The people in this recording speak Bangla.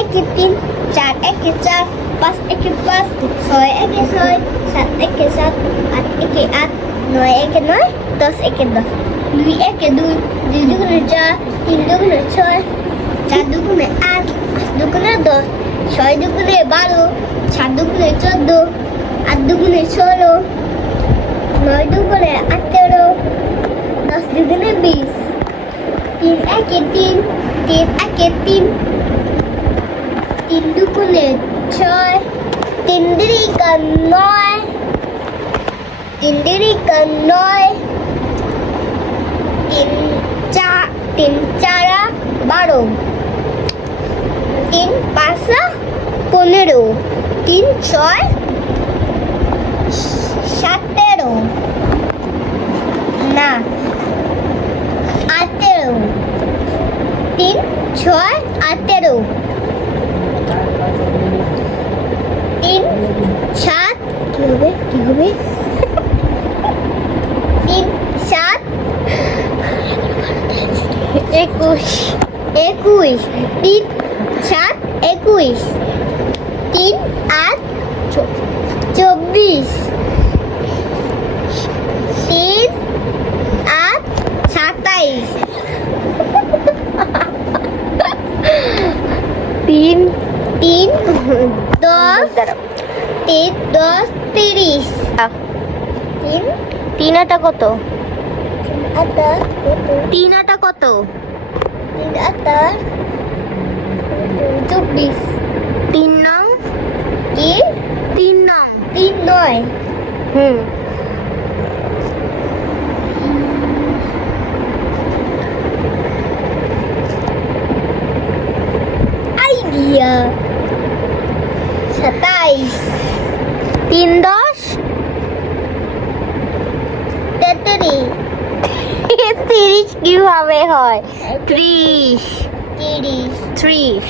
একে 3, 4 একে 4, 5 একে 5, 6 একে 6, 7 একে 7, 8 একে 8, 9 একে 9, 10 একে 10, 2 একে 2, 2 দুগুণে 4, 3 দুগুণে 6, 4 দুগুণে 8, 8 দুগুণে 10, 6 দুগুণে 12, 7 দুগুণে 14, 8 দুগুণে 16, 9 দুগুণে 18, 10 দুগুণে 20, 3 একে 3, 3 একে 3, 3 দুগুণে 6, 3 দুগুণে 9, 3 দুগুণে 9, 3 4 12, 3 5 15, 3 6 17, না 18, 3 6 18, 3 7 কি হবে 3 7 21, 3 7 21, 3 8 24, 3 8 27, 3 10, 3 10 30, 3 আটা কত? 3 3 আটা কত? 8 24, 3 নং কি 3 নং 3 9, হুম আইডিয়া 27, 3 10 33, 30 কিভাবে হয়? 30 30, 30